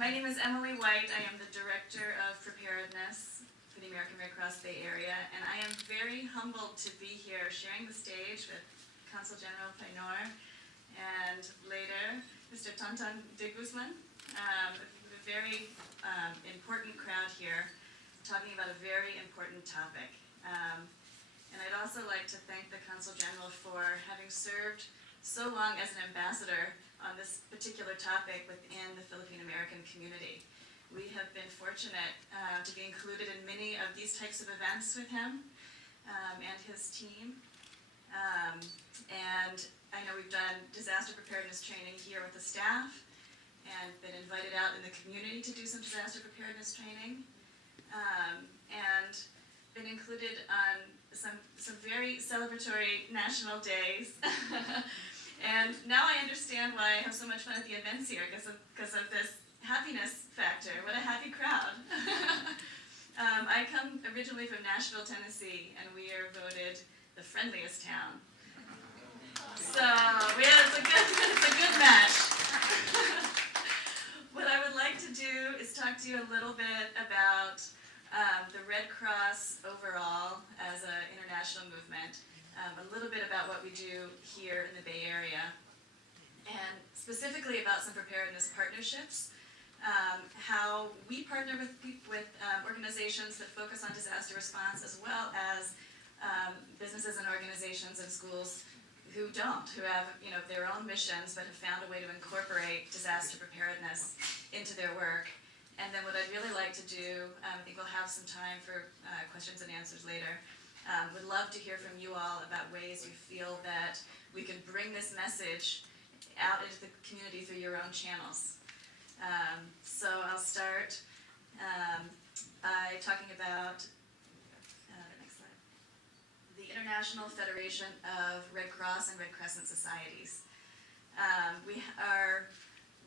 My name is Emily White. I am the Director of Preparedness for the American Red Cross Bay Area, and I am very humbled to be here sharing the stage with Consul General Painor and later Mr. Tonton de Guzman, a very important crowd here talking about a very important topic. And I'd also like to thank the Consul General for having served so long as an ambassador on this particular topic within the Philippine American community. We have been fortunate to be included in many of these types of events with him and his team. And I know we've done disaster preparedness training here with the staff and been invited out in the community to do some disaster preparedness training. And been included on some very celebratory national days. And now I understand why I have so much fun at the events here, because of this happiness factor. What a happy crowd. I come originally from Nashville, Tennessee, and we are voted the friendliest town. So yeah, it's a good match. What I would like to do is talk to you a little bit about the Red Cross overall as an international movement. A little bit about what we do here in the Bay Area, and specifically about some preparedness partnerships, how we partner with organizations that focus on disaster response, as well as businesses and organizations and schools who have their own missions but have found a way to incorporate disaster preparedness into their work. And then what I'd really like to do, I think we'll have some time for questions and answers later. Would love to hear from you all about ways you feel that we can bring this message out into the community through your own channels. So I'll start by talking about next slide. The International Federation of Red Cross and Red Crescent Societies. We are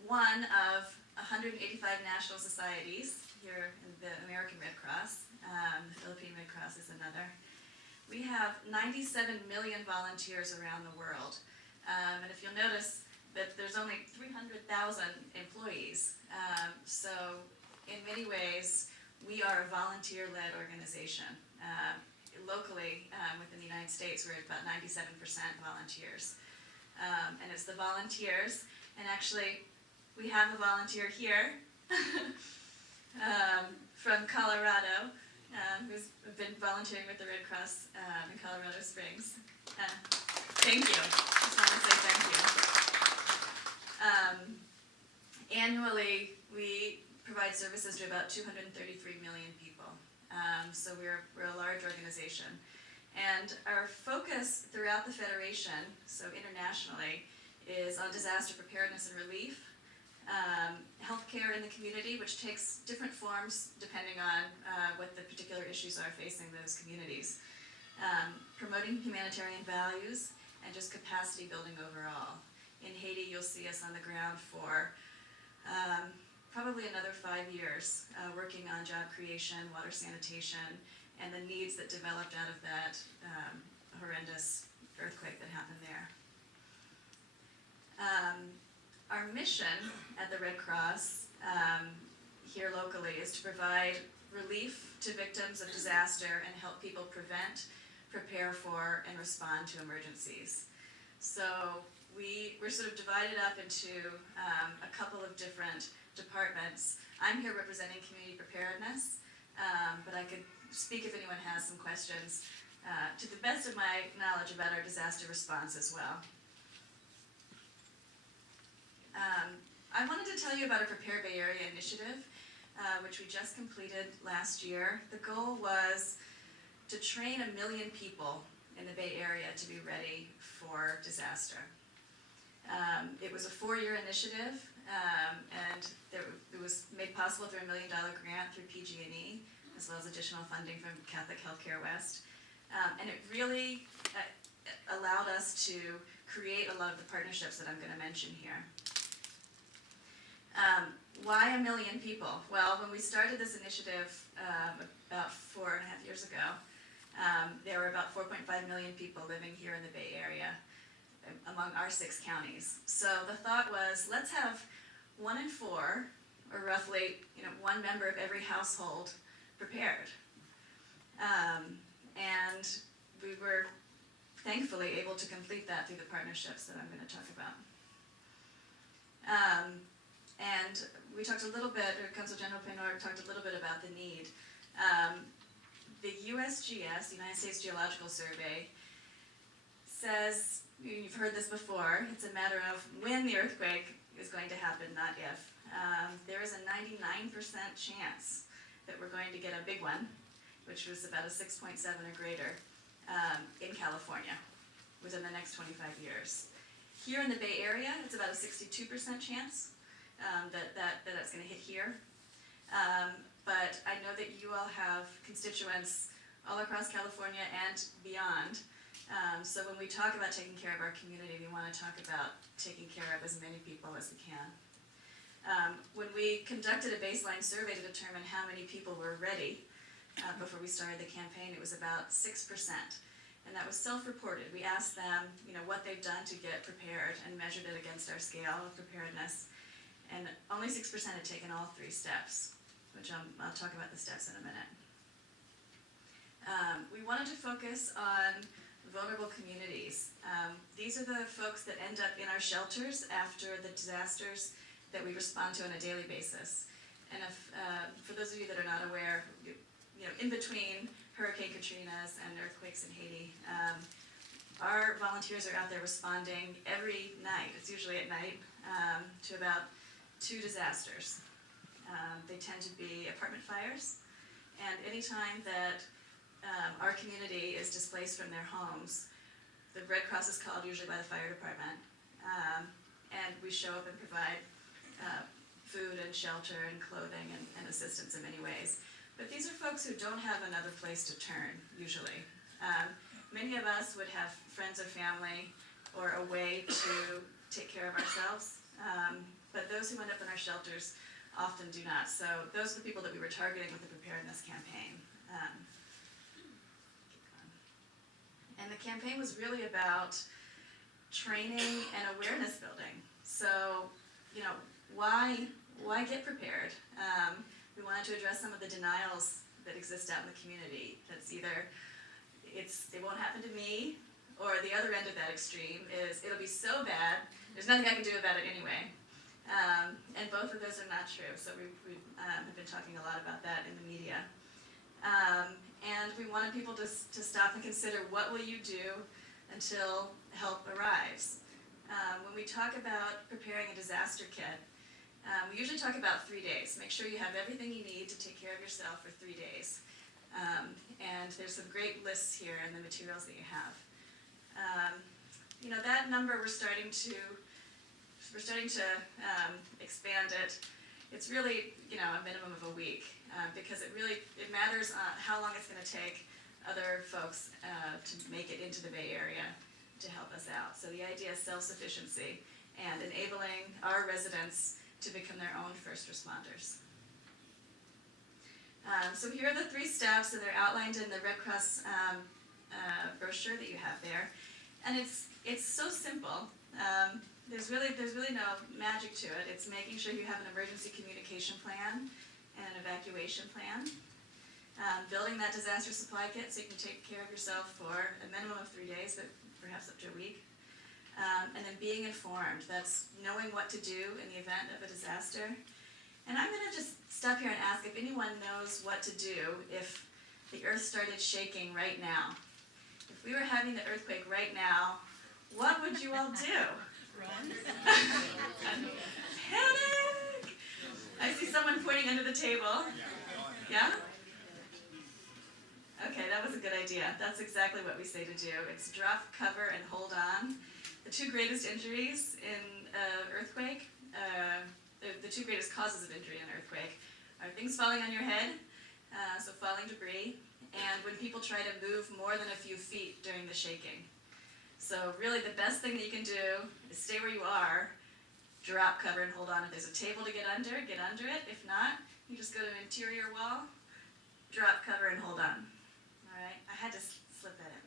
one of 185 national societies here in the American Red Cross. The Philippine Red Cross is another. We have 97 million volunteers around the world. And if you'll notice that there's only 300,000 employees. So in many ways, we are a volunteer-led organization. Locally, within the United States, we're at about 97% volunteers. And it's the volunteers, and actually, we have a volunteer here from Colorado, who's been volunteering with the Red Cross in Colorado Springs. Thank you. Just want to say thank you. Annually, we provide services to about 233 million people. So we're a large organization. And our focus throughout the Federation, so internationally, is on disaster preparedness and relief, healthcare in the community, which takes different forms depending on what the particular issues are facing those communities, promoting humanitarian values, and just capacity building overall. In Haiti, you'll see us on the ground for probably another 5 years, working on job creation, water sanitation, and the needs that developed out of that horrendous earthquake that happened there. Our mission at the Red Cross here locally is to provide relief to victims of disaster and help people prevent, prepare for, and respond to emergencies. So we're sort of divided up into a couple of different departments. I'm here representing community preparedness, but I could speak if anyone has some questions to the best of my knowledge about our disaster response as well. I wanted to tell you about our Prepare Bay Area initiative, which we just completed last year. The goal was to train 1 million people in the Bay Area to be ready for disaster. It was a 4-year initiative, and it was made possible through a $1 million grant through PG&E, as well as additional funding from Catholic Healthcare West. And it really allowed us to create a lot of the partnerships that I'm going to mention here. Why 1 million people? Well, when we started this initiative about 4.5 years ago, there were about 4.5 million people living here in the Bay Area among our 6 counties. So the thought was, let's have 1 in 4, or roughly, one member of every household prepared. And we were thankfully able to complete that through the partnerships that I'm going to talk about. And we talked a little bit, or Consul General Penor talked a little bit about the need. The USGS, the United States Geological Survey, says, you've heard this before, it's a matter of when the earthquake is going to happen, not if. There is a 99% chance that we're going to get a big one, which was about a 6.7 or greater, in California within the next 25 years. Here in the Bay Area, it's about a 62% chance that's going to hit here. But I know that you all have constituents all across California and beyond. So when we talk about taking care of our community, we want to talk about taking care of as many people as we can. When we conducted a baseline survey to determine how many people were ready before we started the campaign, it was about 6%. And that was self-reported. We asked them, what they've done to get prepared and measured it against our scale of preparedness. And only 6% had taken all 3 steps, which I'll talk about the steps in a minute. We wanted to focus on vulnerable communities. These are the folks that end up in our shelters after the disasters that we respond to on a daily basis. And if, for those of you that are not aware, in between Hurricane Katrina's and earthquakes in Haiti, our volunteers are out there responding every night, it's usually at night, to about 2 disasters. They tend to be apartment fires, and anytime that our community is displaced from their homes, the Red Cross is called usually by the fire department, and we show up and provide food and shelter and clothing and assistance in many ways. But these are folks who don't have another place to turn, usually. Many of us would have friends or family or a way to take care of ourselves, but those who end up in our shelters often do not. So those are the people that we were targeting with the preparedness campaign. And the campaign was really about training and awareness building. So, why get prepared? We wanted to address some of the denials that exist out in the community. That's either, it won't happen to me, or the other end of that extreme is, it'll be so bad, there's nothing I can do about it anyway. And both of those are not true, so we have been talking a lot about that in the media. And we wanted people to stop and consider, what will you do until help arrives? When we talk about preparing a disaster kit, we usually talk about 3 days. Make sure you have everything you need to take care of yourself for 3 days. And there's some great lists here in the materials that you have. That number we're starting to expand it. It's really, a minimum of a week, because it matters how long it's going to take other folks to make it into the Bay Area to help us out. So the idea is self-sufficiency and enabling our residents to become their own first responders. So here are the 3 steps, and they're outlined in the Red Cross brochure that you have there. And it's so simple. There's really no magic to it. It's making sure you have an emergency communication plan and an evacuation plan. Building that disaster supply kit so you can take care of yourself for a minimum of 3 days, but perhaps up to a week. And then being informed. That's knowing what to do in the event of a disaster. And I'm going to just stop here and ask if anyone knows what to do if the earth started shaking right now. If we were having the earthquake right now, what would you all do? Run. Panic! I see someone pointing under the table. Yeah? Okay, that was a good idea. That's exactly what we say to do. It's drop, cover, and hold on. The 2 greatest injuries in earthquake, the 2 greatest causes of injury in an earthquake are things falling on your head, so falling debris, and when people try to move more than a few feet during the shaking. So really the best thing that you can do is stay where you are, drop, cover, and hold on. If there's a table to get under it. If not, you just go to an interior wall, drop, cover, and hold on. All right, I had to slip that in.